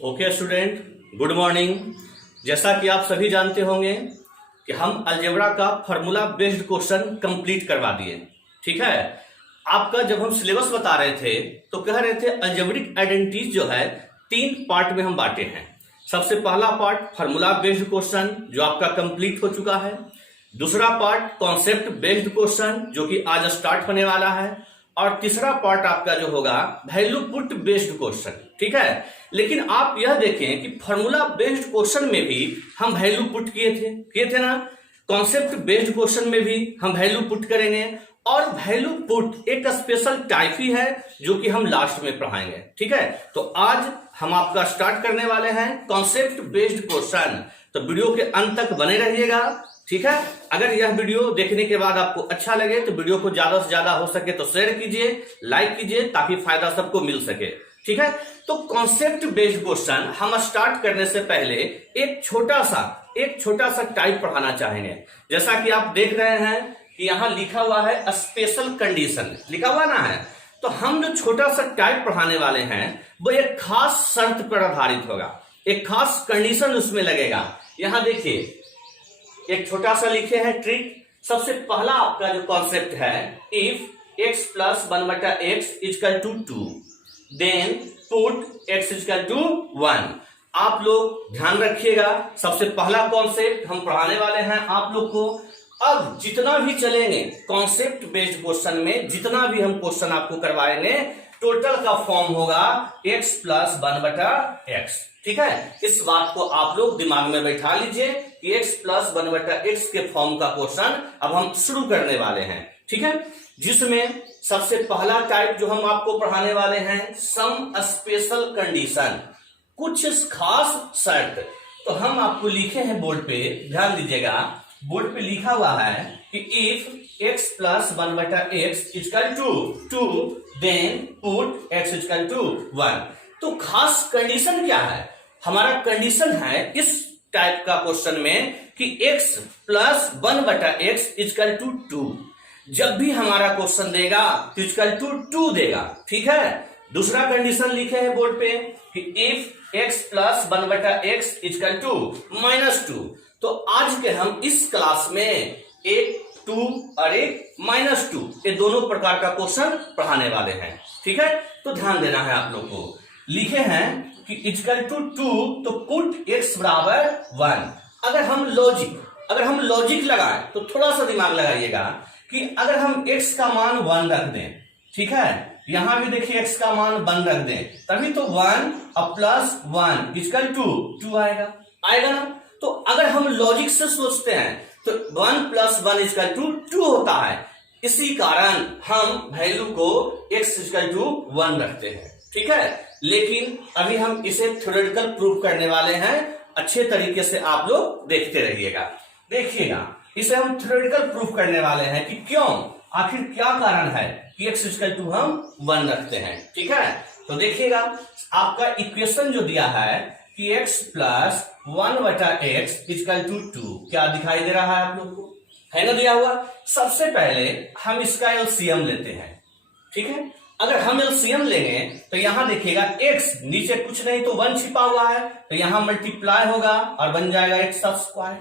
Okay student, good morning. जैसा कि आप सभी जानते होंगे कि हम अलजेब्रा का फार्मूला बेस्ड क्वेश्चन कंप्लीट करवा दिए। ठीक है, आपका जब हम सिलेबस बता रहे थे तो कह रहे थे अलजेब्रिक आइडेंटिटीज जो है 3 पार्ट में हम बांटे हैं। सबसे पहला पार्ट फार्मूला बेस्ड क्वेश्चन जो आपका कंप्लीट हो चुका है। दूसरा पार्ट कॉन्सेप्ट बेस्ड क्वेश्चन जो कि आज स्टार्ट होने वाला है। और तीसरा पार्ट आपका जो होगा वैल्यू पुट बेस्ड क्वेश्चन। ठीक है, लेकिन आप यह देखें कि फार्मूला बेस्ड क्वेश्चन में भी हम वैल्यू पुट किए थे ना। कॉन्सेप्ट बेस्ड क्वेश्चन में भी हम वैल्यू पुट करेंगे और वैल्यू पुट एक स्पेशल टाइप ही है जो कि हम लास्ट में पढ़ाएंगे। ठीक है, तो आज हम आपका स्टार्ट करने वाले हैं कॉन्सेप्ट बेस्ड क्वेश्चन। तो वीडियो के अंत तक बने रहिएगा। ठीक है, अगर यह वीडियो देखने के बाद आपको अच्छा लगे तो वीडियो को ज्यादा से ज्यादा हो सके तो शेयर कीजिए, लाइक कीजिए ताकि फायदा सबको मिल सके। ठीक है, तो कॉन्सेप्ट बेस्ड क्वेश्चन हम स्टार्ट करने से पहले एक छोटा सा टाइप पढ़ाना चाहेंगे। जैसा कि आप देख रहे हैं कि यहां लिखा हुआ है स्पेशल कंडीशन, लिखा हुआ ना है। तो हम जो छोटा सा टाइप पढ़ाने वाले हैं वो एक खास शर्त पर आधारित होगा, एक खास कंडीशन उसमें लगेगा। यहां देखिए एक छोटा सा लिखे हैं ट्रिक। सबसे पहला आपका जो कॉन्सेप्ट है, if x plus 1/x equal to 2 then put x equal to 1। आप लोग ध्यान रखिएगा, सबसे पहला कॉन्सेप्ट हम पढ़ाने वाले हैं आप लोग को। अब जितना भी चलेंगे कॉन्सेप्ट बेस्ड क्वेश्चन में, जितना भी हम क्वेश्चन आपको करवाएंगे, टोटल का फॉर्म होगा x प्लस 1/x। ठीक है, इस बात को आप लोग दिमाग में बैठा लीजिए कि x प्लस 1/x के फॉर्म का क्वेश्चन अब हम शुरू करने वाले हैं। ठीक है, जिसमें सबसे पहला टाइप जो हम आपको पढ़ाने वाले हैं सम स्पेशल कंडीशन, कुछ खास शर्त। तो हम आपको लिखे हैं बोर्ड पे, ध्यान दीजिएगा। बोर्ड पे लिखा हुआ है कि if x plus 1/x equal to 2 then put x equal to 1। तो खास कंडीशन क्या है? हमारा कंडीशन है इस टाइप का क्वेश्चन में कि x plus 1/x equal to 2। जब भी हमारा क्वेश्चन देगा तो इक्वल टू 2 देगा। ठीक है, दूसरा कंडीशन लिखे हैं बोर्ड पे कि if x plus 1/x equal to -2। तो आज के हम इस क्लास में एक 2 और एक -2 ये दोनों प्रकार का क्वेश्चन पढ़ाने वाले हैं। ठीक है, तो ध्यान देना है आप लोग को। लिखे हैं कि इक्वल टू 2 तो पुट x बराबर 1। अगर हम लॉजिक लगाएं तो थोड़ा सा दिमाग लगाइएगा कि अगर हम x का मान 1 रख दें, ठीक है, यहां भी देखिए x का मान 1 रख दें, तभी तो 1 और प्लस 1 इक्वल टू 2 आएगा ना। तो अगर हम लॉजिक से सोचते हैं तो 1 प्लस 1 इक्वल टू 2 होता है। इसी कारण हम वैल्यू को x इक्वल टू 1 रखते हैं। ठीक है, लेकिन अभी हम इसे थ्योरेटिकल प्रूफ करने वाले हैं। अच्छे तरीके से आप लोग देखते देखिएगा, इसे हम थ्योरेटिकल प्रूफ करने वाले हैं कि क्यों, आखिर क्या कारण है कि x इक्वल टू हम 1 रखते हैं। ठीक है, तो देखिएगा आपका इक्वेशन जो दिया है कि x plus 1/x equal to 2, क्या दिखाई दे रहा है आप लोग को? है ना दिया हुआ। सबसे पहले हम इसका एलसीएम लेते हैं। ठीक है, अगर हम एलसीएम लेंगे तो यहां देखिएगा x नीचे कुछ नहीं तो 1 छिपा हुआ है, तो यहां मल्टीप्लाई होगा और बन जाएगा x²।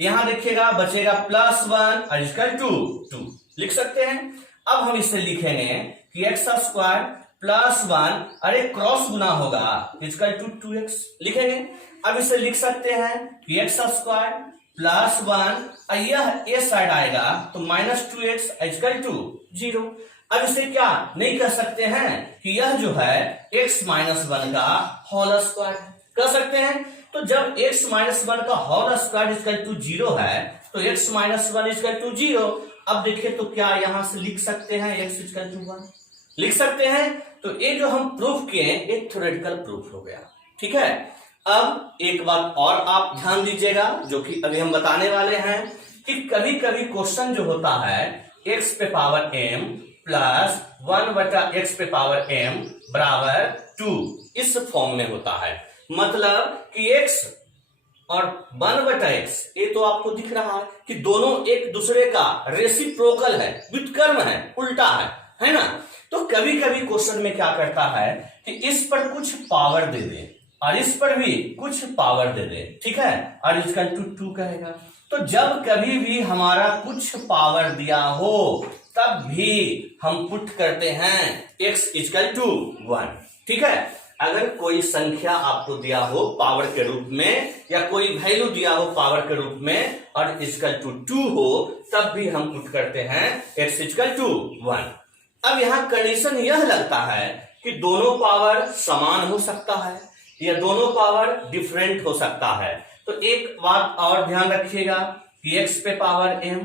यहां देखिएगा बचेगा +1 और इक्वल टू 2 लिख सकते हैं। अब हम इसे लिखेंगे कि x² प्लस 1 और एक क्रॉस गुना होगा इक्वल टू 2x लिखेंगे। अब इसे लिख सकते हैं कि x² प्लस 1 और यह ए साइड आएगा तो -2x इक्वल टू 0। अब इसे क्या नहीं कह सकते हैं कि यह जो है x - 1 का होल स्क्वायर कह सकते हैं। तो जब x - 1 का होल स्क्वायर इक्वल टू 0 है तो x - 1 इक्वल टू 0। अब देखिए तो क्या यहां से लिख सकते हैं x इक्वल टू 1 लिख सकते हैं। तो ये जो हम प्रूफ किए एक थ्योरेटिकल प्रूफ हो गया। ठीक है, अब एक बात और आप ध्यान दीजिएगा जो कि अभी हम बताने वाले हैं कि कभी कभी क्वेश्चन जो होता है x पे पावर m प्लस 1/x पे पावर m बराबर 2 इस फॉर्म में होता है। मतलब कि x और 1/x ये तो आपको दिख रहा है कि दोनों एक दूसरे का रेसिप्रोकल है, व्युत्क्रम है, उल्टा है ना। तो कभी कभी क्वेश्चन में क्या करता है कि इस पर कुछ पावर दे दे, और इस पर भी कुछ पावर दे दे, ठीक है, और इसका 2 कहेगा। तो जब कभी भी हमारा कुछ पावर दिया हो तब भी हम पुट करते हैं x इक्वल टू 1, ठीक है। अगर कोई संख्या आपको दिया हो पावर के रूप में या कोई वैल्यू दिया हो पावर के रूप में और इक्वल टू 2 हो तब भी हम पुट करते हैं x इक्वल टू 1। अब यहाँ कंडीशन यह लगता है कि दोनों पावर समान हो सकता है या दोनों पावर डिफरेंट हो सकता है। तो एक बात और ध्यान रखिएगा कि x पे पावर m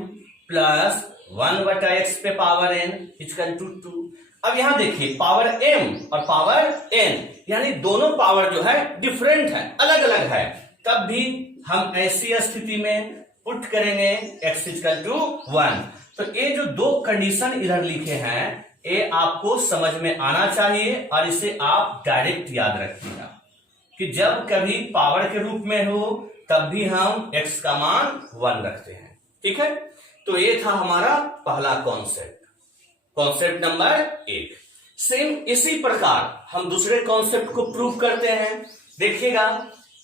प्लस 1/x पे पावर n इक्वल टू 2। अब यहां देखिए पावर m और पावर n यानी दोनों पावर जो है डिफरेंट है, अलग अलग है, तब भी हम ऐसी स्थिति में पुट करेंगे x इक्वल टू 1। तो ये जो दो कंडीशन इधर लिखे हैं ये आपको समझ में आना चाहिए और इसे आप डायरेक्ट याद रखिएगा कि जब कभी पावर के रूप में हो तब भी हम x का मान 1 रखते हैं, ठीक है। तो ये था हमारा पहला कॉन्सेप्ट नंबर 1। सेम इसी प्रकार हम दूसरे कॉन्सेप्ट को प्रूव करते हैं। देखिएगा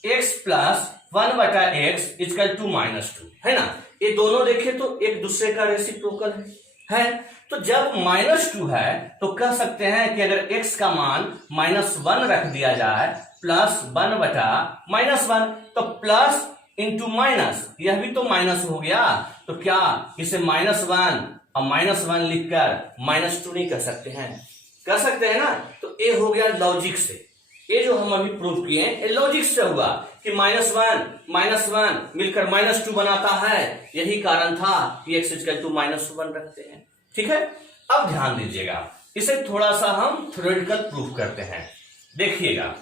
x plus 1/x equal to -2 है ना, ये दोनों देखें तो एक दूसरे का रेसिप्रोकल है। तो जब -2 है तो कह सकते हैं कि अगर x का मान -1 रख दिया जाए प्लस 1/-1 तो प्लस इंटू माइनस, यह भी तो माइनस हो गया, तो क्या इसे -1 और -1 लिखकर -2 नहीं कह सकते हैं? कह सकते हैं ना। तो ये हो गया लॉजिक से, ये जो हम अभी प्रूव किए ये लॉजिक से हुआ कि -1 मिलकर -2 बनाता है। यही कारण था कि x इक्वल टू -1 रखते हैं, ठीक है। अब ध्यान दीजिएगा, इसे थोड़ा सा हम थ्योरेटिकल प्रूफ करते हैं। देखिएगा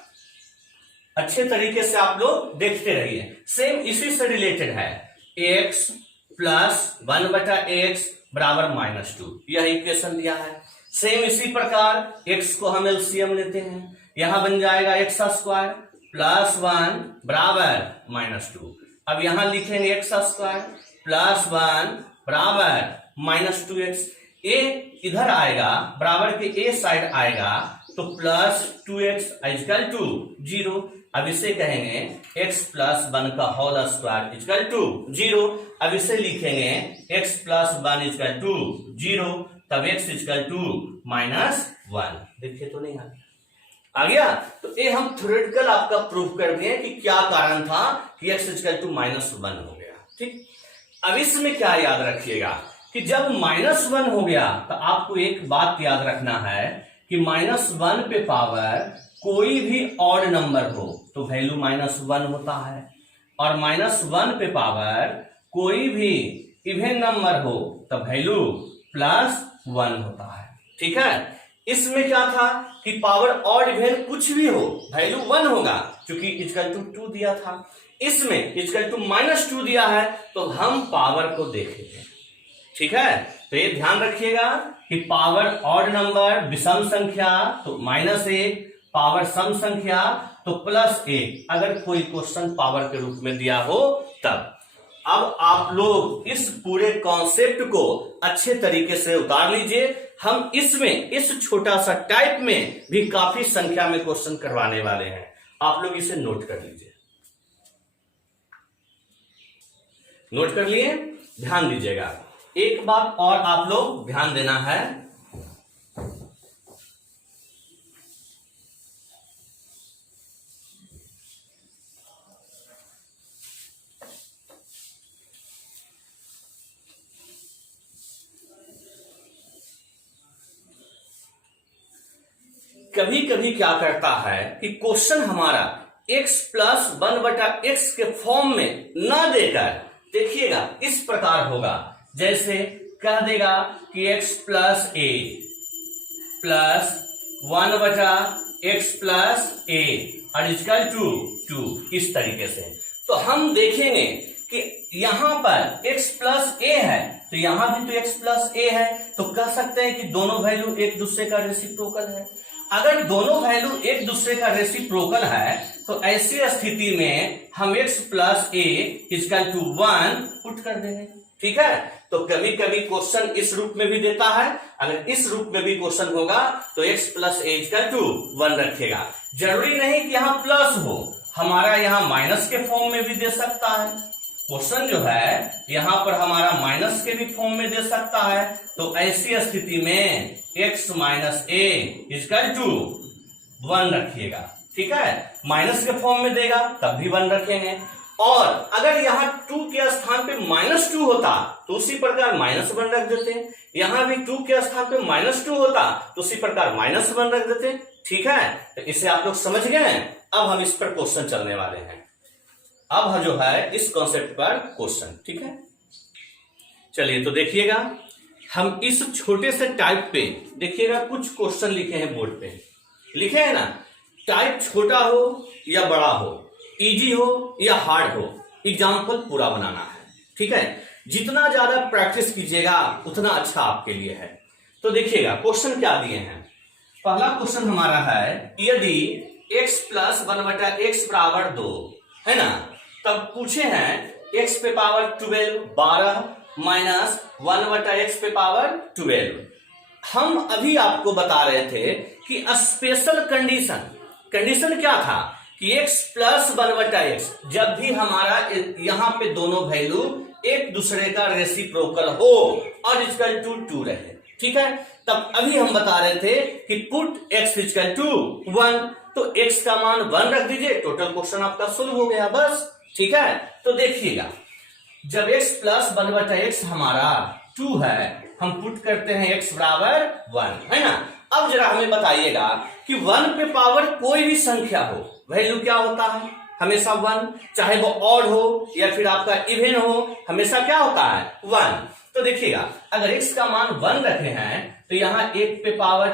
अच्छे तरीके से आप लोग देखते रहिए, सेम इसी से रिलेटेड है। x प्लस 1/x बराबर -2 यह इक्वेशन दिया है। सेम इसी प्रकार x को हम एलसीएम लेते हैं, यहां बन जाएगा x² प्लस 1 बराबर -2। अब यहां लिखेंगे x² प्लस 1 बराबर -2x। a इधर आएगा बराबर के a साइड आएगा तो प्लस 2x इक्वल टू 0। अब इसे कहेंगे x प्लस 1 का होल स्क्वायर इक्वल टू 0। अब इसे लिखेंगे x प्लस 1 इक्वल टू 0, तब x इक्वल टू -1। देखिए तो नहीं आ गया। तो ये हम थ्योरेटिकल आपका प्रूफ कर दिए कि क्या कारण था कि x इक्वल टू -1 हो गया, ठीक। अब इसमें क्या याद रखिएगा कि जब -1 हो गया तो आपको एक बात याद रखना है कि -1 पे पावर कोई भी ऑड नंबर हो तो वैल्यू -1 होता है, और -1 पे पावर कोई भी इवन नंबर हो तो वैल्यू +1 होता है, ठीक है। इसमें क्या था कि पावर ऑड इवन कुछ भी हो वैल्यू 1 होगा क्योंकि इक्वल टू 2 दिया था। इसमें इक्वल टू -2 दिया है तो हम पावर को देखेंगे, ठीक है। तो ये ध्यान रखिएगा कि पावर ऑड नंबर विषम संख्या तो -1, पावर सम संख्या तो +1, अगर कोई क्वेश्चन पावर के रूप में दिया हो तब। अब आप लोग इस पूरे कॉन्सेप्ट को अच्छे तरीके से उतार लीजिए। हम इसमें इस छोटा सा टाइप में भी काफी संख्या में क्वेश्चन करवाने वाले हैं, आप लोग इसे नोट कर लीजिए। नोट कर लिए, ध्यान दीजिएगा। एक बात और आप लोग ध्यान देना है, कभी कभी क्या करता है कि क्वेश्चन हमारा x प्लस 1/x के फॉर्म में ना देकर, देखिएगा इस प्रकार होगा, जैसे कह देगा कि x plus a plus 1/x plus a और इक्वल टू 2, इस तरीके से। तो हम देखेंगे कि यहां पर x प्लस a है तो यहां भी तो x प्लस a है, तो कह सकते हैं कि दोनों वैल्यू एक दूसरे का रेसिप्रोकल है। अगर दोनों वैल्यू एक दूसरे का रेसिप्रोकल है तो ऐसी स्थिति में हम x plus a equal to 1 put कर देंगे, ठीक है। तो कभी कभी क्वेश्चन इस रूप में भी देता है, अगर इस रूप में भी क्वेश्चन होगा तो x plus A equal to 1 रखेगा। जरूरी नहीं कि यहाँ प्लस हो, हमारा यहाँ माइनस के फॉर्म में भी दे सकता है। क्वेश्चन जो है यहाँ पर हमारा माइनस के भी फॉर्म में दे सकता है, तो ऐसी स्थिति में x minus A equal to 1 रखिएगा, ठीक है। माइनस के फॉर्म में देगा तब भी 1 रखेंगे, और अगर यहाँ 2 के स्थान पे -2 होता तो उसी प्रकार -1 रख देते। यहां भी 2 के स्थान पे -2 होता तो उसी प्रकार -1 रख देते, ठीक है। तो इसे आप लोग समझ गए। अब हम इस पर क्वेश्चन चलने वाले हैं। अब जो है इस कॉन्सेप्ट पर क्वेश्चन, ठीक है। चलिए तो देखिएगा, हम इस छोटे से टाइप पे देखिएगा कुछ क्वेश्चन लिखे हैं बोर्ड पे, लिखे हैं ना। टाइप छोटा हो या बड़ा हो, इजी हो या हार्ड हो, एग्जाम्पल पूरा बनाना है, ठीक है। जितना ज्यादा प्रैक्टिस कीजिएगा उतना अच्छा आपके लिए है। तो देखिएगा क्वेश्चन क्या दिए हैं। पहला क्वेश्चन हमारा है, यदि x प्लस 1/x बराबर 2 है ना, तब पूछे हैं x पे पावर 12 माइनस 1/x पे पावर 12। हम अभी आपको बता रहे थे कि स्पेशल कंडीशन क्या था कि x प्लस 1/x, जब भी हमारा यहाँ पे दोनों वैल्यू एक दूसरे का रेसिप्रोकल हो और इक्वल टू 2 रहे, ठीक है। तब अभी हम बता रहे थे कि पुट x इक्वल टू 1, तो x का मान 1 रख दीजिए, टोटल क्वेश्चन आपका सोल्व हो गया बस, ठीक है। तो देखिएगा, जब x प्लस 1/x हमारा 2 है, हम पुट करते हैं x बराबर 1, है ना। अब जरा हमें बताइएगा कि 1 पे पावर कोई भी संख्या हो, वैल्यू क्या होता है, हमेशा 1, चाहे वो ऑड हो या फिर आपका इवन हो, हमेशा क्या होता है 1। तो देखिएगा, अगर x का मान 1 रखे हैं तो यहाँ 1 पे पावर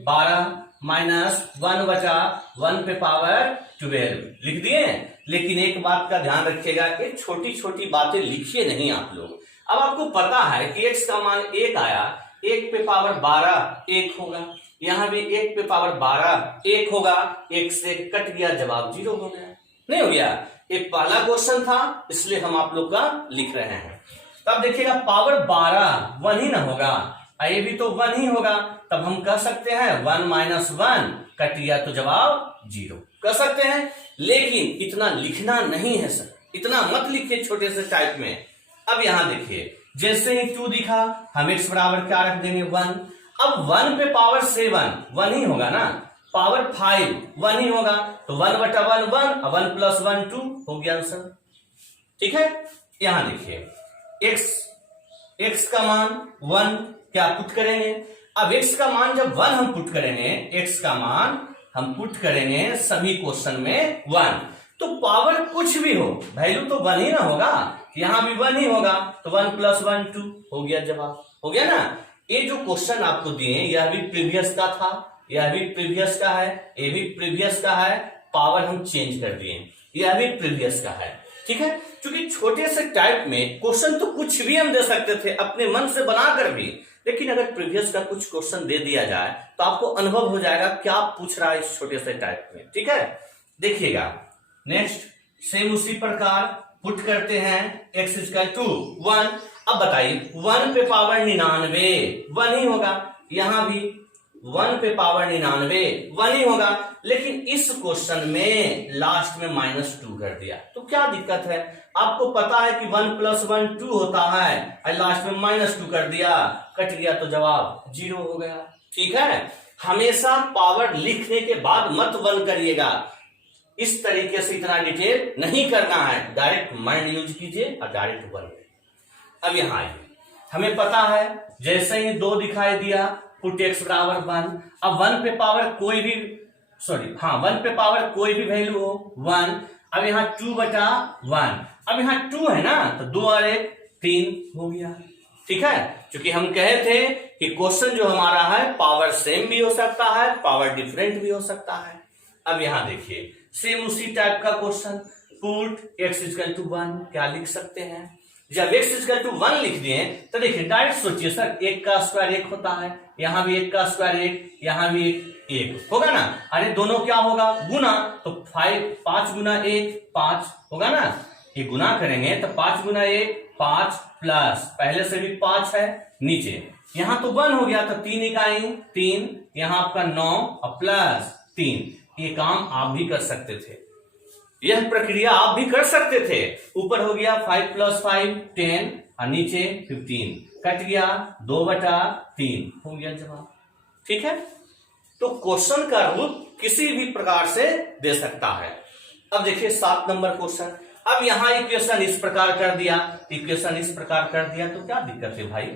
12 माइनस 1/1 पे पावर 12 लिख दिए। लेकिन एक बात का ध्यान रखिएगा, एक छोटी छोटी बातें लिखिए नहीं आप लोग। अब आपको पता है कि x का मान 1 आया, 1 पे पावर 12 1 होगा, यहां भी 1 पे पावर 12 1 होगा, 1 से कट गया, जवाब 0 हो गया, नहीं हो गया। एक पहला क्वेश्चन था इसलिए हम आप लोग का लिख रहे हैं। तब देखिएगा पावर 12 1 ही ना होगा, ये भी तो 1 ही होगा, तब हम कह सकते हैं 1 माइनस 1 कट गया तो जवाब 0 कह सकते हैं। लेकिन इतना लिखना नहीं है सर, इतना मत लिखिए छोटे से टाइप में। अब यहां देखिए, जैसे ही 2 दिखा हम x बराबर क्या रख देंगे 1। अब 1 पे पावर 7 1 ही होगा ना, पावर 5 1 ही होगा, तो 1/1 1, 1 प्लस 1 2 हो गया आंसर, ठीक है। यहां देखिए x का मान 1 क्या पुट करेंगे। अब x का मान जब 1 हम पुट करेंगे, x का मान हम पुट करेंगे सभी क्वेश्चन में 1, तो पावर कुछ भी हो वैल्यू तो 1 ही ना होगा, यहां भी 1 ही होगा, तो 1 प्लस 1 2 हो गया, जवाब हो गया ना। ये जो क्वेश्चन आपको दिए यह भी प्रीवियस का था, यह भी प्रीवियस का है, ये भी प्रीवियस का है, पावर हम चेंज कर दिए, यह भी प्रीवियस का है, ठीक है। क्योंकि छोटे से टाइप में क्वेश्चन तो कुछ भी हम दे सकते थे अपने मन से बनाकर भी, लेकिन अगर प्रीवियस का कुछ क्वेश्चन दे दिया जाए तो आपको अनुभव हो जाएगा क्या पूछ रहा है इस छोटे से टाइप में, ठीक है। देखिएगा नेक्स्ट, सेम उसी प्रकार पुट करते हैं x इक्वल टू 1। अब बताइए 1 पे पावर 99 1 ही होगा, यहां भी 1 पे पावर 99 1 ही होगा, लेकिन इस क्वेश्चन में लास्ट में -2 कर दिया, तो क्या दिक्कत है। आपको पता है कि 1 प्लस 1 2 होता है, और लास्ट में -2 कर दिया, कट गया तो जवाब 0 हो गया, ठीक है। हमेशा पावर लिखने के बाद मत 1 करिएगा, इस तरीके से इतना डिटेल नहीं करना है, डायरेक्ट माइंड यूज कीजिए और डायरेक्ट 1। अब यहां आइए, हमें पता है जैसे ही 2 दिखाई दिया पुट x बराबर 1। अब 1 पे पावर कोई भी 1 पे पावर कोई भी वैल्यू हो 1। अब यहाँ 2/1, अब यहाँ 2 है ना, तो 2 और 1 3 हो गया, ठीक है। क्योंकि हम कहे थे कि क्वेश्चन जो हमारा है पावर सेम भी हो सकता है, पावर डिफरेंट भी हो सकता है। अब यहां देखिए सेम उसी टाइप का question, put x equal to 1 क्या लिख सकते हैं। जब x इक्वल टू 1 लिख दिए तो देखिए डायरेक्ट सोचिए सर, 1 का स्क्वायर 1 होता है, यहां भी 1 का स्क्वायर 1, यहां भी 1 होगा ना। अरे दोनों क्या होगा गुना, तो 5 गुना 1 5 होगा ना, ये गुना करेंगे तो 5 गुना 1 5, प्लस पहले से भी 5 है नीचे, यहां तो 1 हो गया तो 3 इकाई 3, यहां आपका 9 और प्लस 3। ये काम आप भी कर सकते थे, यह प्रक्रिया आप भी कर सकते थे। ऊपर हो गया 5 + 5 10 और नीचे 15, कट गया 2/3 हो गया जवाब। ठीक है, तो क्वेश्चन का रूप किसी भी प्रकार से दे सकता है। अब देखिए 7 नंबर क्वेश्चन। अब यहां इक्वेशन इस प्रकार कर दिया, इक्वेशन इस प्रकार कर दिया तो क्या दिक्कत है भाई?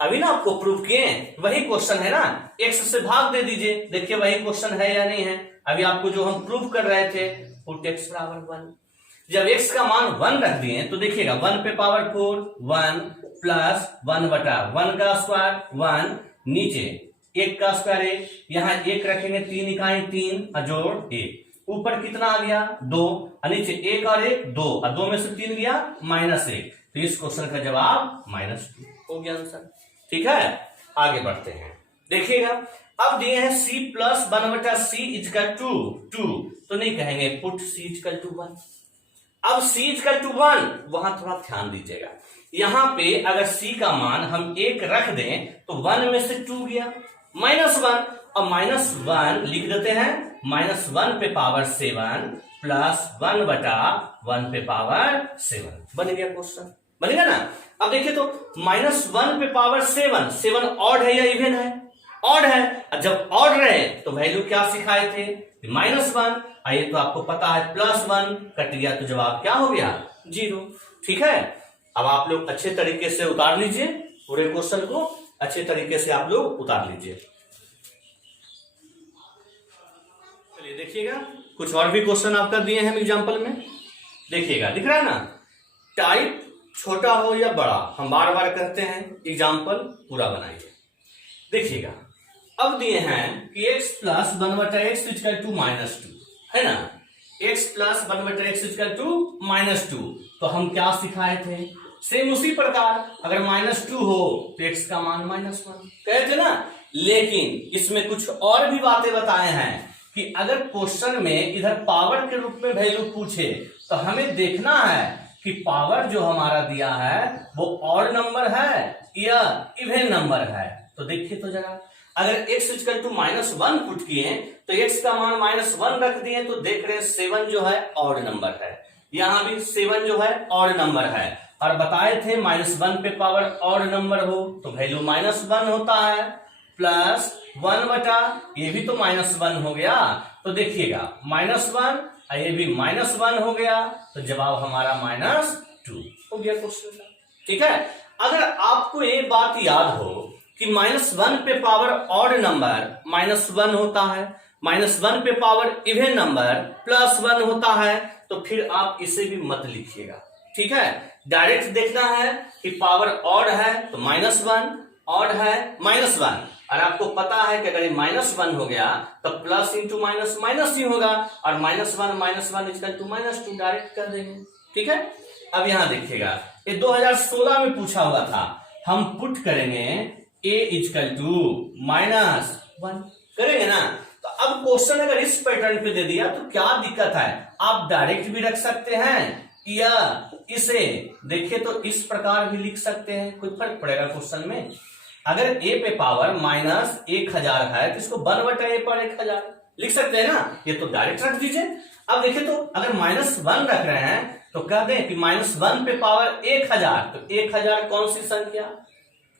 अभी ना आपको प्रूफ किए, वही क्वेश्चन है ना, x से भाग दे दीजिए, देखिए वही क्वेश्चन है या नहीं है। अभी आपको जो हम प्रूफ कर रहे थे पुट x = 1, जब x का मान 1 रख दिए तो देखिएगा 1 पे पावर 4 1 प्लस 1/1 का स्क्वायर 1, नीचे 1 का स्क्वायर 1, यहाँ 1 रखेंगे 3 इकाई 3 जोड़ 1, ऊपर कितना आ गया 2 और नीचे 1 और 1 2 और 2 में से 3 गया -1, तो इस क्वेश्चन का जवाब -2 हो गया आंसर। ठीक है, आगे बढ़ते हैं। देखिएगा अब दिए हैं c + 1/c = 2, तो नहीं कहेंगे पुट c = 1। अब c = 1 वहां थोड़ा ध्यान दीजिएगा, यहां पे अगर c का मान हम 1 रख दें तो 1 में से 2 गया -1, और -1 लिख देते हैं, -1 पे पावर 7 प्लस 1/1 पे पावर 7 बन गया क्वेश्चन, बनेगा ना। अब देखिए तो -1 पे पावर 7 ऑड है या इवन है? ऑड है, और जब ऑड रहे तो वैल्यू क्या सिखाए थे -1, ये तो आपको पता है +1 कट गया तो जवाब क्या हो गया 0। ठीक है, अब आप लोग अच्छे तरीके से उतार लीजिए, पूरे क्वेश्चन को अच्छे तरीके से आप लोग उतार लीजिए। चलिए देखिएगा कुछ और भी क्वेश्चन आपका दिए हैं एग्जांपल में, देखिएगा दिख रहा है ना, टाइप छोटा हो या बड़ा हम बार बार कहते हैं, एग्जांपल पूरा बनाइए। देखिएगा अब दिए हैं कि x + 1/x = -2 है ना, x + 1/x = -2, तो हम क्या सिखाए थे, सेम उसी प्रकार अगर -2 हो तो x का मान -1 कहे थे ना। लेकिन इसमें कुछ और भी बातें बताए हैं कि अगर क्वेश्चन में इधर पावर के रूप में वैल्यू पूछे तो हमें देखना है कि पावर जो हमारा दिया है वो ऑड नंबर है या इवन नंबर है। तो देखिए तो जरा, अगर x = -1 पुट किए तो x का मान -1 रख दिए तो देख रहे हैं 7 जो है ऑड नंबर है, यहां भी 7 जो है ऑड नंबर है, और बताए थे -1 पे पावर ऑड नंबर हो तो वैल्यू -1 होता है, प्लस 1/, ये भी तो -1 हो गया, तो देखिएगा -1 ये भी -1 हो गया, तो जवाब हमारा -2 हो गया क्वेश्चन का। ठीक है, अगर आपको एक बात याद हो कि -1 पे पावर ऑड नंबर -1 होता है, -1 पे पावर इवन नंबर +1 होता है, तो फिर आप इसे भी मत लिखिएगा। ठीक है, डायरेक्ट देखना है कि पावर ऑड है तो -1, ऑड है -1, और आपको पता है कि अगर ये -1 हो गया तो प्लस इंटू माइनस माइनस ही होगा, और -1 = -2 डायरेक्ट कर देंगे। ठीक है, अब यहां देखिएगा ये 2016 में पूछा हुआ था, हम पुट करेंगे a = -1 करेंगे ना। तो अब क्वेश्चन अगर इस पैटर्न पे दे दिया तो क्या दिक्कत है, आप डायरेक्ट भी रख सकते हैं या इसे देखिए तो इस प्रकार भी लिख सकते हैं, कोई फर्क पड़ेगा क्वेश्चन में। अगर a पे पावर -1000 है तो इसको 1/a पर 1000 लिख सकते हैं ना, ये तो डायरेक्ट रख दीजिए। अब देखिए तो अगर -1 रख रहे हैं तो कह दें कि -1 पे पावर 1000, तो 1000 कौन सी संख्या,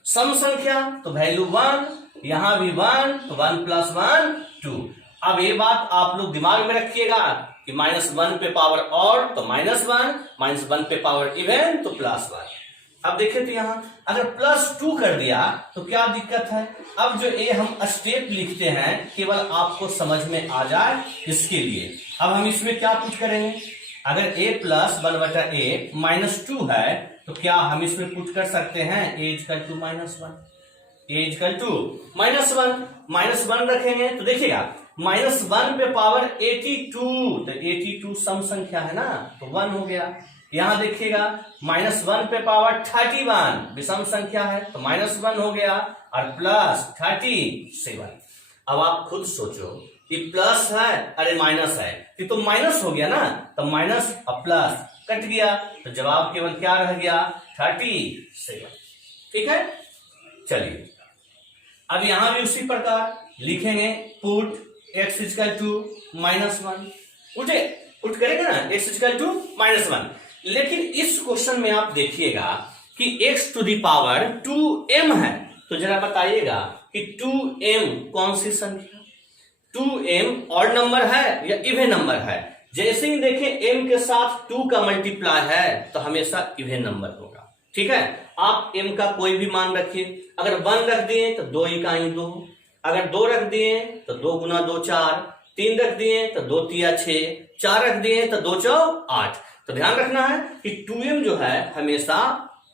सम संख्या, तो वैल्यू 1, यहां भी 1, तो 1 + 1 2। अब ये बात आप लोग दिमाग में रखिएगा कि -1 पे पावर ऑड तो -1, -1 पे पावर इवन तो +1। अब देखिए तो यहां अगर +2 कर दिया तो क्या दिक्कत है। अब जो ये हम स्टेप लिखते हैं केवल आपको समझ में आ जाए इसके लिए, अब हम इसमें क्या पुट करेंगे, अगर a + 1/a -2 है तो क्या हम इसमें पुट कर सकते हैं a = -1, a = -1 रखेंगे तो देखिएगा -1 पे पावर 82, तो 82 सम संख्या है ना, तो 1 हो गया। यहां देखिएगा -1 पे पावर 31 विषम संख्या है तो -1 हो गया, और +37। अब आप खुद सोचो कि प्लस है अरे माइनस है, कि तो माइनस हो गया ना, तो माइनस और प्लस कट गया, तो जवाब केवल क्या रह गया 37। ठीक है, चलिए अब यहां भी उसी प्रकार लिखेंगे, पुट x इक्वल टू -1। उठ करेंगे ना, x इक्वल टू -1। लेकिन इस क्वेश्चन में आप देखिएगा कि x to the power 2m है, तो जरा बताइएगा कि 2m कौन सी संख्या, 2m ऑड नंबर है या इवन नंबर है। जैसे ही देखें m के साथ 2 का मल्टीप्लाई है तो हमेशा इवन नंबर होगा। ठीक है, आप m का कोई भी मान रखिए, अगर 1 रख दिए तो 2 इकाई 2, अगर 2 रख दिए तो 2 गुना 2 4, 3 रख दिए तो 2 तिया 6, 4 रख दिए तो 2 चौ 8। तो ध्यान रखना है कि 2m जो है हमेशा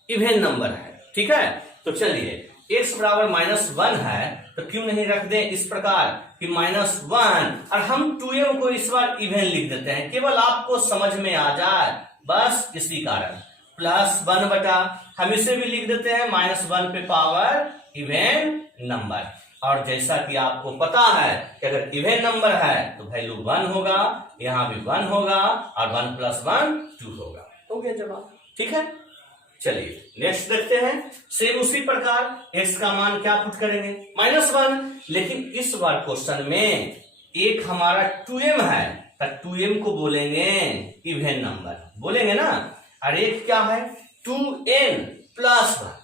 इवन नंबर है। ठीक है, तो चलिए x बराबर -1 है तो क्यों नहीं रख दें इस प्रकार कि -1, और हम 2m को इस बार इवन लिख देते हैं, केवल आपको समझ में आ जाए, बस इसी कारण। +1 बटा हम इसे भी लिख देते हैं -1 पे पावर इवन नंबर। और जैसा कि आपको पता है कि अगर इवन नंबर है तो वैल्यू 1 होगा, यहां भी 1 होगा, और 1 + 1 2 होगा। हो गया जवाब। ठीक है, चलिए नेक्स्ट देखते हैं। सेम उसी प्रकार x का मान क्या पुट करेंगे, -1। लेकिन इस बार क्वेश्चन में एक हमारा 2m है, तो 2m को बोलेंगे इवन नंबर, बोलेंगे ना। और एक क्या है 2n + 1,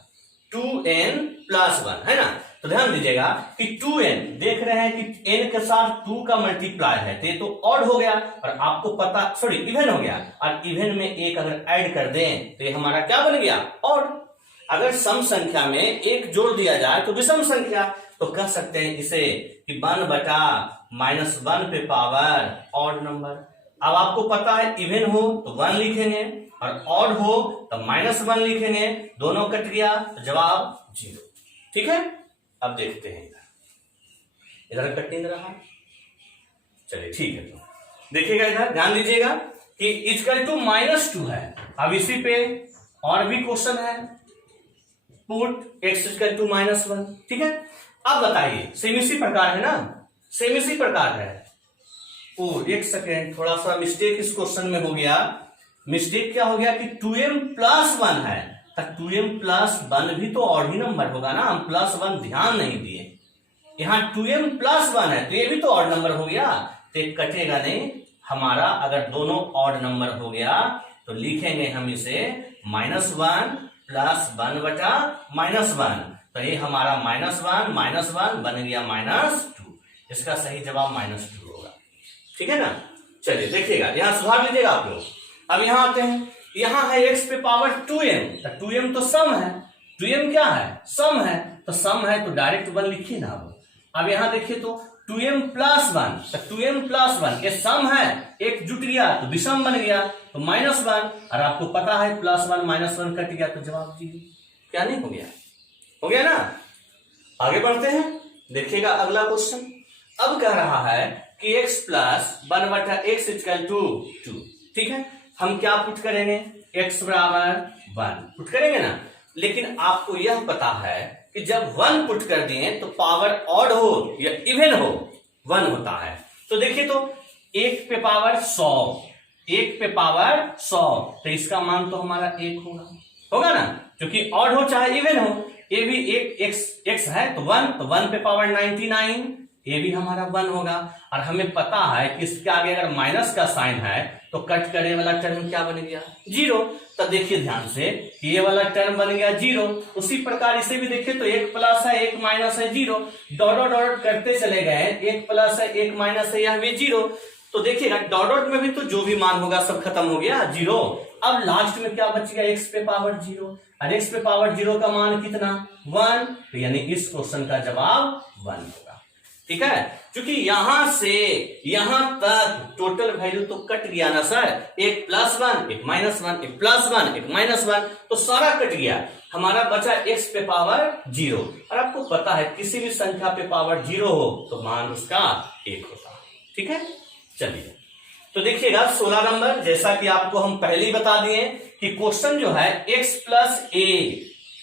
2n + 1 है ना। तो ध्यान दीजिएगा कि 2n देख रहे हैं कि n के साथ 2 का मल्टीप्लाई है, तो ये तो ऑड हो गया, और आपको पता इवन हो गया, और इवन में एक अगर ऐड कर दें तो ये हमारा क्या बन गया, ऑड। अगर सम संख्या में एक जोड़ दिया जाए तो विषम संख्या, तो कह सकते हैं इसे कि 1 बटा -1 पे पावर ऑड नंबर। अब आपको पता है इवन हो तो 1 लिखेंगे, और ऑड हो तो -1 लिखेंगे, दोनों कट गया तो जवाब 0। ठीक है, अब देखते हैं इधर कट नहीं रहा, चलिए ठीक है। तो देखिएगा इधर ध्यान दीजिएगा कि इक्वल टू -2 है। अब इसी पे और भी क्वेश्चन है, पुट x इक्वल टू -1। ठीक है, अब बताइए सेम इसी प्रकार है ना, सेम इसी प्रकार है। ओ एक सेकेंड, थोड़ा सा मिस्टेक इस क्वेश्चन में हो गया। मिस्टेक क्या हो गया कि 2m + 1 है, तो 2m + 1 भी तो ऑड ही नंबर होगा ना, हम +1 ध्यान नहीं दिए। यहाँ 2m + 1 है तो ये भी तो ऑड नंबर हो गया, तो ये कटेगा नहीं हमारा। अगर दोनों ऑड नंबर हो गया तो लिखेंगे हम इसे -1 + 1 बटा -1, तो ये हमारा -1 बन गया -2। इसका सही जवाब -2 होगा। ठीक है ना, चलिए देखिएगा, यहां सुधार लीजिएगा आप लोग। अब यहां आते हैं, यहां है x पे पावर 2m, तो 2m तो सम है, 2m क्या है, सम है, तो सम है तो डायरेक्ट 1 लिखिए ना। अब यहां देखिए तो 2m + 1, तो 2m + 1 ये सम है, एक जुट गया तो विषम बन गया, तो -1, और आपको पता है +1 -1 कट गया तो जवाब 0। क्या नहीं हो गया, हो गया ना। आगे बढ़ते हैं, देखिएगा अगला क्वेश्चन। अब कह रहा है कि x + 1 बटा x इक्वल टू 2। ठीक है, हम क्या पुट करेंगे, x बराबर 1 पुट करेंगे ना। लेकिन आपको यह पता है कि जब 1 पुट कर दिए तो पावर ऑड हो या इवन हो 1 होता है। तो देखिए तो 1 पे पावर 100, 1 पे पावर 100, तो इसका मान तो हमारा 1 होगा ना, क्योंकि ऑड हो चाहे इवन हो। ये भी एक x है तो 1, तो 1 पे पावर 99, ये भी हमारा 1 होगा। और हमें पता है कि इसके आगे अगर माइनस का साइन है तो कट करने वाला टर्म क्या बन गया, 0। तो देखिए ध्यान से कि ये वाला टर्म बन गया 0। उसी प्रकार इसे भी देखिए तो 1 प्लस है 1 माइनस है 0, डॉट डॉट डॉट करते चले गए, 1 प्लस है 1 माइनस है यह भी 0। तो देखिएगा डॉट डॉट में भी तो जो भी मान होगा सब खत्म हो गया 0। अब लास्ट में क्या बच गया, x पे पावर 0, और x पे पावर 0 का मान कितना, 1, तो यानी इस क्वेश्चन का जवाब 1 होगा। ठीक है, क्योंकि यहां से यहां तक टोटल वैल्यू तो कट गया ना सर, 1 + 1 1 -1, 1 + 1 1 -1, तो सारा कट गया, हमारा बचा x पे पावर 0। और आपको पता है किसी भी संख्या पे पावर 0 हो तो मान उसका 1 होता है। ठीक है, चलिए तो देखिएगा 16 नंबर, जैसा कि आपको हम पहले ही बता दिए कि क्वेश्चन जो है x + a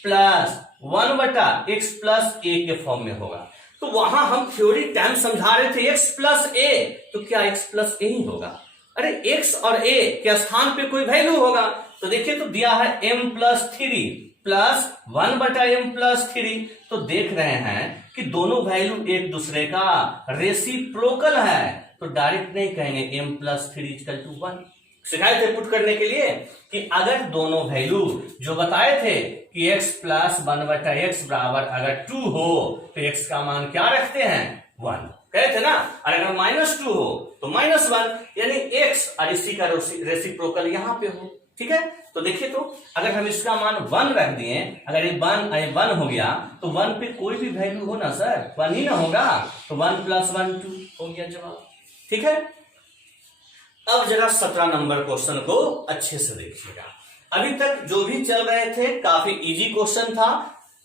+ 1 बटा x + a के फॉर्म में होगा। तो वहां हम थ्योरी टाइम समझा रहे थे x + a, तो क्या x + a ही होगा। अरे x और a के स्थान पे कोई वैल्यू होगा, तो देखिए तो दिया है m+3 प्लस 1/m+3। तो देख रहे हैं कि दोनों वैल्यू एक दूसरे का रेसिप्रोकल है, तो डायरेक्ट नहीं कहेंगे m+3 = 1। सिखाए थे पुट करने के लिए कि अगर दोनों वैल्यू जो बताए थे कि x + 1/x बराबर अगर 2 हो तो x का मान क्या रखते हैं 1, कहे थे ना। और अगर -2 हो तो -1, यानी x और इसी का रेसिप्रोकल यहां पे हो। ठीक है, तो देखिए तो अगर हम इसका मान 1 रख दिए, अगर ये 1 हो गया तो 1 पे कोई भी वैल्यू हो ना सर 1 ही ना होगा, तो 1 + 1 2 हो गया जवाब। ठीक है, अब जरा 17 नंबर क्वेश्चन को अच्छे से देखिएगा। अभी तक जो भी चल रहे थे काफी इजी क्वेश्चन था।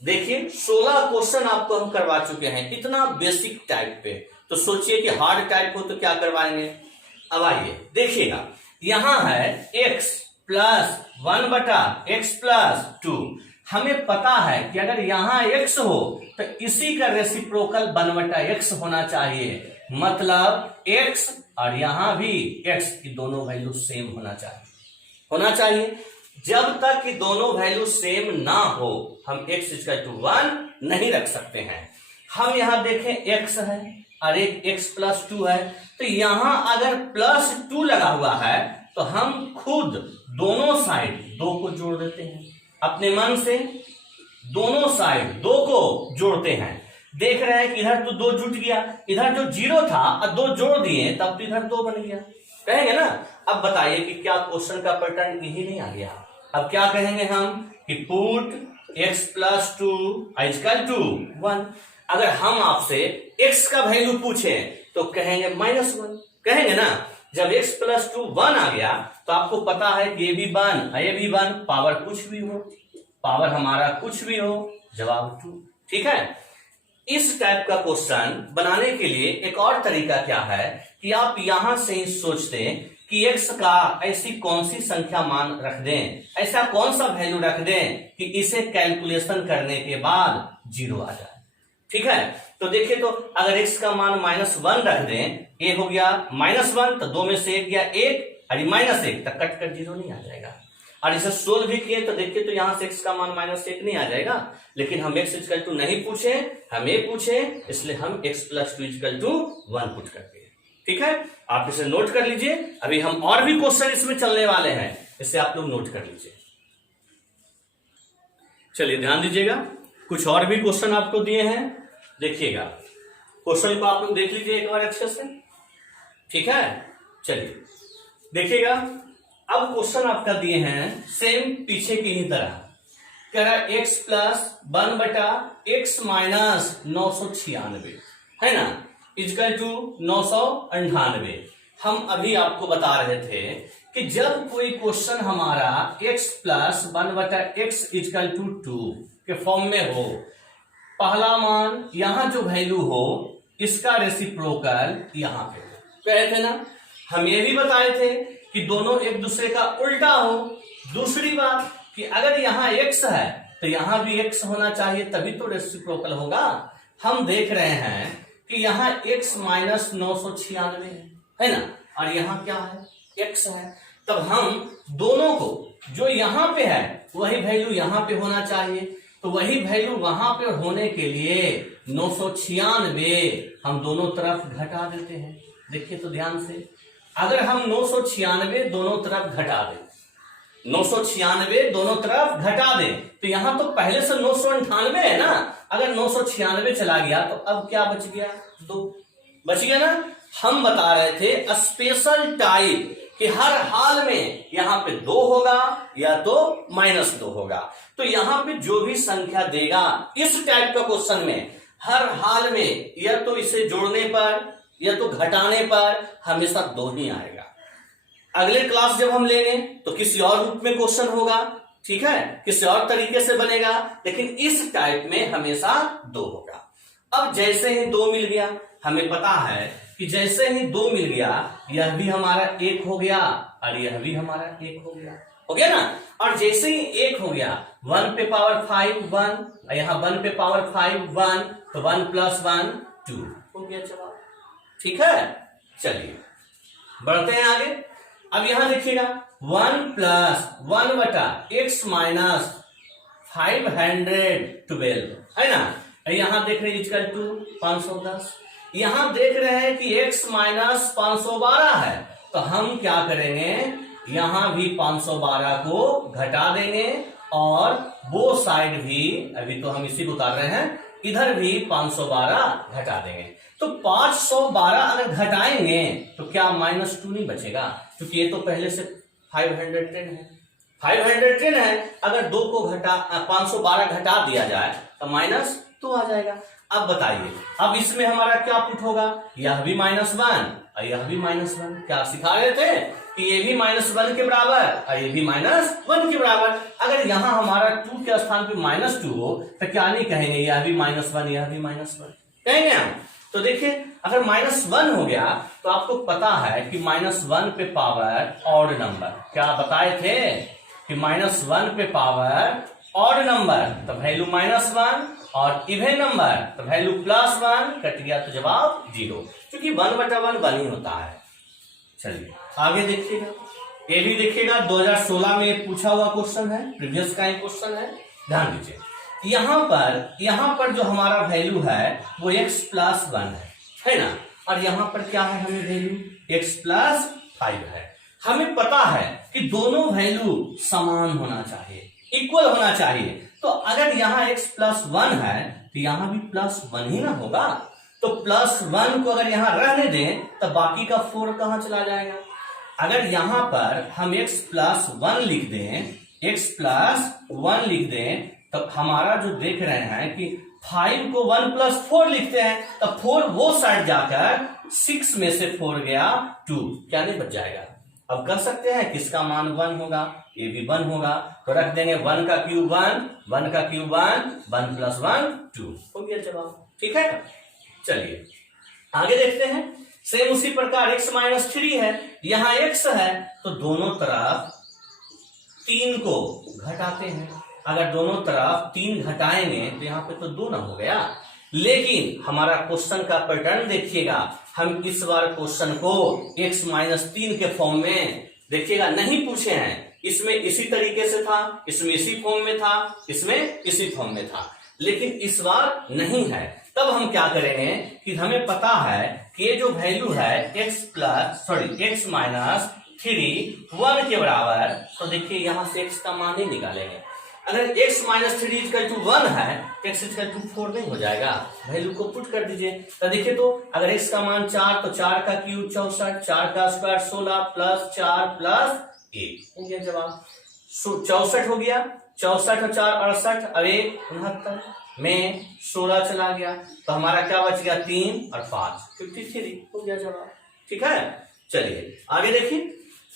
देखिए 16 क्वेश्चन आपको हम करवा चुके हैं इतना बेसिक टाइप पे, तो सोचिए कि हार्ड टाइप हो तो क्या करवाएंगे। अब आइए देखिएगा, यहां है x + 1/x + 2। हमें पता है कि अगर यहां x हो तो इसी का रेसिप्रोकल 1/x होना चाहिए, मतलब x और यहां भी x की दोनों वैल्यू सेम होना चाहिए। जब तक कि दोनों वैल्यू सेम ना हो हम x = 1 नहीं रख सकते हैं। हम यहां देखें x है और एक x + 2 है, तो यहां अगर +2 लगा हुआ है तो हम खुद दोनों साइड 2 को जोड़ देते हैं, अपने मन से दोनों साइड 2 को जोड़ते हैं। देख रहे हैं कि इधर तो 2 जुट गया, इधर जो 0 था और 2 जोड़ दिए तब तो इधर 2 बन गया, कहेंगे ना। अब बताइए कि क्या क्वेश्चन का पैटर्न यही नहीं आ गया। अब क्या कहेंगे हम कि पुट x + 2 = 1। अगर हम आपसे x का वैल्यू पूछे तो कहेंगे -1, कहेंगे ना। जब x + 2 1 आ गया तो आपको पता है कि ये भी 1, पावर कुछ भी हो, पावर हमारा कुछ भी हो, जवाब 2। ठीक है, इस टाइप का क्वेश्चन बनाने के लिए एक और तरीका क्या है कि आप यहां से ही सोचते कि x का ऐसी कौन सी संख्या मान रख दें, ऐसा कौन सा वैल्यू रख दें कि इसे कैलकुलेशन करने के बाद 0 आ जाए। ठीक है, तो देखिए तो अगर x का मान -1 रख दें, a हो गया -1 तो 2 में से 1 गया 1, और -1 तक कट कर 0 नहीं आ जाएगा। और इसे सोल्व भी किए तो देखिए तो यहां से x का मान -1 नहीं आ जाएगा, लेकिन हम x = नहीं पूछे, हम a पूछे, इसलिए हम x + 2 = 1 पुट करते हैं। ठीक है, आप इसे नोट कर लीजिए। अभी हम और भी क्वेश्चन इसमें चलने वाले हैं, इसे आप लोग नोट कर लीजिए। चलिए ध्यान दीजिएगा, कुछ और भी क्वेश्चन आपको दिए हैं, देखिएगा। क्वेश्चन को आप लोग देख लीजिए एक बार अच्छे से। ठीक है, चलिए देखिएगा। अब क्वेश्चन आपका दिए हैं सेम पीछे की ही तरह, कह रहा है x + 1/x - 996 है ना, = 998। हम अभी आपको बता रहे थे कि जब कोई क्वेश्चन हमारा x + 1/x = 2 के फॉर्म में हो, पहला मान यहां जो वैल्यू हो इसका रेसिप्रोकल यहां पे हो, कहे थे ना। हम ये भी बताए थे कि दोनों एक दूसरे का उल्टा हो। दूसरी बात कि अगर यहां x है तो यहां भी x होना चाहिए, तभी तो रेसिप्रोकल होगा। हम देख रहे हैं कि यहां x - 996 है ना, और यहां क्या है x है, तब हम दोनों को जो यहां पे है वही वैल्यू यहां पे होना चाहिए, तो वही वैल्यू वहां पे होने के लिए 996 हम दोनों तरफ घटा देते हैं। देखिए तो ध्यान से, अगर हम 996 दोनों तरफ घटा दें, 996 दोनों तरफ घटा दें, तो यहां तो पहले से 998 है ना, अगर 996 चला गया तो अब क्या बच गया, 2 बच गया ना। हम बता रहे थे स्पेशल टाइप कि हर हाल में यहां पे 2 होगा या तो -2 होगा, तो यहां पे जो भी संख्या देगा इस टाइप का क्वेश्चन में हर हाल में या तो इसे जोड़ने पर या तो घटाने पर हमेशा 2 ही आएगा। अगले क्लास जब हम लेंगे तो किसी और रूप में क्वेश्चन होगा, ठीक है, किसी और तरीके से बनेगा, लेकिन इस टाइप में हमेशा 2 होगा। अब जैसे ही 2 मिल गया, हमें पता है कि जैसे ही 2 मिल गया यह भी हमारा 1 हो गया और यह भी हमारा 1 हो गया ना। और जैसे ही 1 हो गया, 1 पे पावर 5 1, यहां 1 पे पावर 5 1, तो 1 + 1 2 हो गया जवाब। ठीक है, चलिए बढ़ते हैं आगे। अब यहां देखिएगा 1 प्लस 1/x माइनस 512 है ना। यहां देख रहे हैं इक्वल टू 510। यहां देख रहे हैं कि x माइनस 512 है, तो हम क्या करेंगे, यहां भी 512 को घटा देंगे और वो साइड भी, अभी तो हम इसी को उतार रहे हैं, इधर भी 512 घटा देंगे। तो 512 अगर घटाएंगे तो क्या -2 नहीं बचेगा, क्योंकि ये तो पहले से 510 है। 510 है, अगर 2 को 512 घटा दिया जाए तो -2 आ जाएगा। अब बताइए, अब इसमें हमारा क्या पुट होगा, यह भी -1 और यह भी -1। क्या सिखा रहे थे कि ये भी -1 के बराबर और ये भी -1 के बराबर। अगर यहां हमारा 2 के स्थान पे -2 हो तो क्या नहीं कहेंगे, यह भी -1 यह भी -1 कहेंगे हम। तो देखिए, अगर -1 हो गया तो आपको पता है कि -1 पे पावर ऑड नंबर, क्या बताए थे कि -1 पे पावर ऑड नंबर तो वैल्यू -1 और इवन नंबर तो वैल्यू +1, कट गया तो जवाब 0, क्योंकि 1/1 1 ही होता है। चलिए आगे देखिएगा, ये भी देखिएगा 2016 में पूछा हुआ क्वेश्चन है, प्रीवियस का ही क्वेश्चन है, ध्यान दीजिए। यहां पर जो हमारा वैल्यू है वो x + 1 है ना, और यहां पर क्या है, हमें वैल्यू x + 5 है। हमें पता है कि दोनों वैल्यू समान होना चाहिए, इक्वल होना चाहिए। तो अगर यहाँ x + 1 है तो यहां भी +1 ही ना होगा। तो +1 को अगर यहां रहने दें तो बाकी का 4 कहां चला जाएगा। अगर यहां पर हम x + 1 लिख दें, x + 1 लिख दें, तो हमारा जो देख रहे हैं कि 5 को 1 + 4 लिखते हैं, तो 4 वो साइड जाकर 6 में से 4 गया 2, क्या नहीं बच जाएगा। अब कर सकते हैं किसका मान 1 होगा, ये भी 1 होगा, तो रख देंगे 1 का क्यूब 1, 1 का क्यूब 1, 1 + 1 2 हो गया जवाब। ठीक है, चलिए आगे देखते हैं। सेम उसी प्रकार x - 3 है, यहां x है तो दोनों तरफ 3 को घटाते हैं। अगर दोनों तरफ 3 घटाएंगे तो यहां पे तो 2 ना हो गया। लेकिन हमारा क्वेश्चन का पैटर्न देखिएगा, हम इस बार क्वेश्चन को x - 3 के फॉर्म में देखिएगा नहीं पूछे हैं। इसमें इसी तरीके से था, इसमें इसी फॉर्म में था, इसमें इसी फॉर्म में था, लेकिन इस बार नहीं है। तब हम क्या करेंगे कि हमें पता है कि ये जो वैल्यू है x - 3 1 के बराबर, तो देखिए यहां से x का मान ही निकालेंगे। अगर x - 3 = 1 है, x = 4 नहीं हो जाएगा, वैल्यू को पुट कर दीजिए। तो देखिए, तो अगर x का मान 4 तो 4 का क्यूब 64, 4 का स्क्वायर 16 + 4 + 1 हो गया जवाब 64 हो गया। 64 और 4 68 और 1 69 में 16 चला गया, तो हमारा क्या बच गया 3 और 5 53 हो गया जवाब। ठीक है, चलिए आगे देखिए।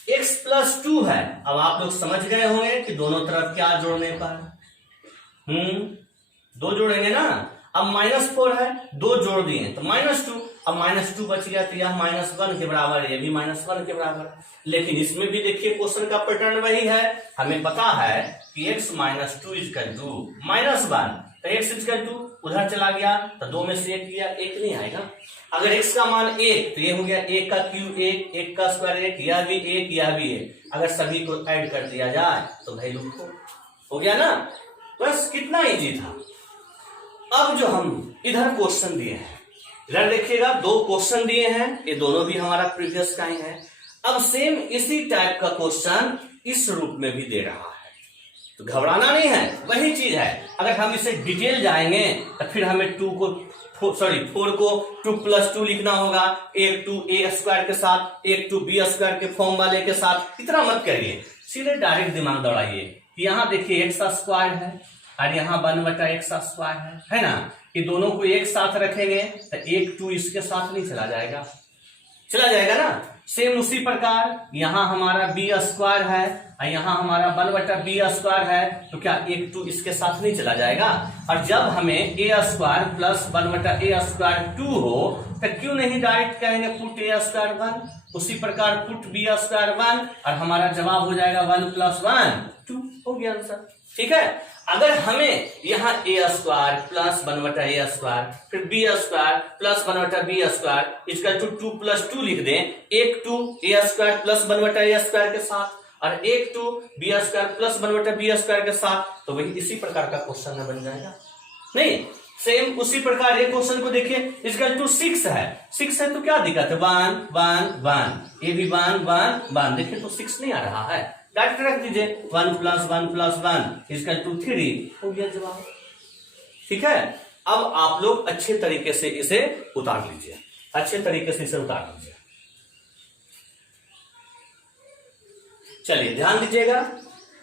x + 2 है, अब आप लोग समझ गए होंगे कि दोनों तरफ क्या जोड़ने पर 2 जोड़ेंगे ना। अब -4 है, 2 जोड़ दिए तो -2, अब -2 बच गया तो यह -1 के बराबर, ये भी -1 के बराबर। लेकिन इसमें भी देखिए क्वेश्चन का पैटर्न वही है, हमें पता है कि x - 2 = -1, तो x = उधर चला गया तो 2 में से 1 गया, 1 नहीं आएगा। अगर x का मान 1 तो ये हो गया 1 का क्यूब 1, 1 का स्क्वायर 1, यह भी 1, यह भी 1। अगर सभी को ऐड कर दिया जाए तो वैल्यू 4 हो गया ना। बस कितना इजी था। अब जो हम इधर क्वेश्चन दिए हैं, इधर देखिएगा 2 क्वेश्चन दिए हैं, ये दोनों भी हमारा प्रीवियस का ही है। अब सेम इसी टाइप का क्वेश्चन इस रूप में भी दे रहा है, तो घबराना नहीं है, वही चीज है। अगर हम इसे डिटेल जाएंगे तो फिर हमें 4 को 2 + 2 लिखना होगा, एक 2a² के साथ, एक 2b² के फॉर्म वाले के साथ। इतना मत करिए, सीधे डायरेक्ट दिमाग दौड़ाइए कि यहाँ देखिए x² है और यहाँ 1/x² है ना। कि दोनों को एक साथ रखेंगे तो 1 2 इसके साथ नहीं चला जाएगा, चला जाएगा ना। सेम उसी प्रकार यहाँ हमारा b² है और यहाँ हमारा 1/b² है, तो क्या 1 2 इसके साथ नहीं चला जाएगा। और जब हमें a² + 1/a² 2 हो तो क्यों नहीं डायरेक्ट कहेंगे पुट a² 1, उसी प्रकार पुट b² 1 और हमारा जवाब हो जाएगा 1 + 1 2 हो गया आंसर। ठीक है, अगर हमें यहाँ a² + 1/a², फिर b² + 1/b² = 2 + 2 लिख दें, एक 2 a² + 1/a² के साथ, और एक 2 B square plus 1 B square के साथ, तो वही इसी प्रकार का क्वेश्चन बन जाएगा। नहीं, सेम उसी प्रकार एक क्वेश्चन को देखिए, इसका 6 है, 6 है तो क्या दिक्कत है, 1 1 1, ये भी 1 1 1, देखिए तो 6 नहीं आ रहा है, डायरेक्ट रख दीजिए 1 + 1 + 1 इसका 3 हो गया जवाब। ठीक है, अब आप लोग अच्छे तरीके से इसे उतार लीजिए, अच्छे तरीके से इसे उतार लीजिए। चलिए ध्यान दीजिएगा,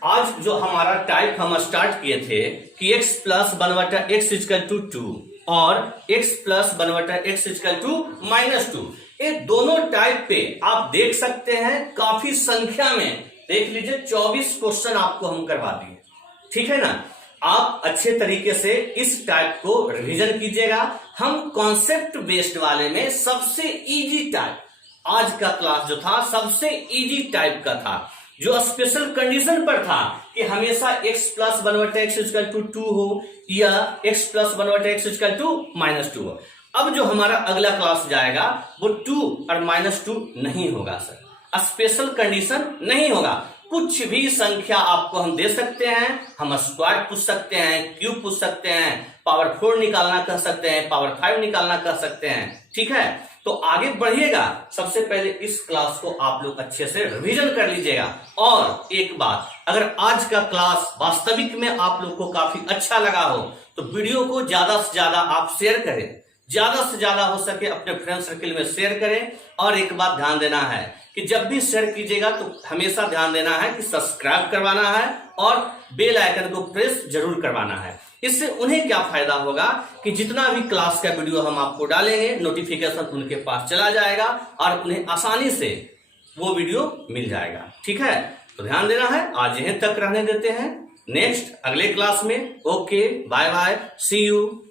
आज जो हमारा टाइप हम स्टार्ट किए थे कि x + 1/x = 2 और x + 1/x = -2, ये दोनों टाइप पे आप देख सकते हैं काफी संख्या में, देख लीजिए 24 क्वेश्चन आपको हम करवा दिए। ठीक है ना, आप अच्छे तरीके से इस टाइप को रिवीजन कीजिएगा। हम कॉन्सेप्ट बेस्ड वाले में सबसे इजी टाइप, आज का क्लास जो था सबसे इजी टाइप का था, जो स्पेशल कंडीशन पर था कि हमेशा x + 1/x = 2 हो या x + 1/x = -2 हो। अब जो हमारा अगला क्लास जाएगा वो 2 और -2 नहीं होगा सर, स्पेशल कंडीशन नहीं होगा, कुछ भी संख्या आपको हम दे सकते हैं, हम स्क्वायर पूछ सकते हैं, क्यूब पूछ सकते हैं, पावर 4 निकालना कह सकते हैं, पावर 5 निकालना कह सकते हैं। ठीक है, तो आगे बढ़िएगा, सबसे पहले इस क्लास को आप लोग अच्छे से रिवीजन कर लीजिएगा। और एक बात, अगर आज का क्लास वास्तविक में आप लोग को काफी अच्छा लगा हो तो वीडियो को ज्यादा से ज्यादा आप शेयर करें, ज्यादा से ज्यादा हो सके अपने फ्रेंड सर्किल में शेयर करें। और एक बात ध्यान देना है कि जब भी शेयर कीजिएगा तो हमेशा ध्यान देना है कि सब्सक्राइब करवाना है और बेल आइकन को प्रेस जरूर करवाना है। इससे उन्हें क्या फायदा होगा कि जितना भी क्लास का वीडियो हम आपको डालेंगे नोटिफिकेशन उनके पास चला जाएगा और उन्हें आसानी से वो वीडियो मिल जाएगा। ठीक है, तो ध्यान देना है, आज यहीं तक रहने देते हैं, नेक्स्ट अगले क्लास में। Okay, bye bye, see you.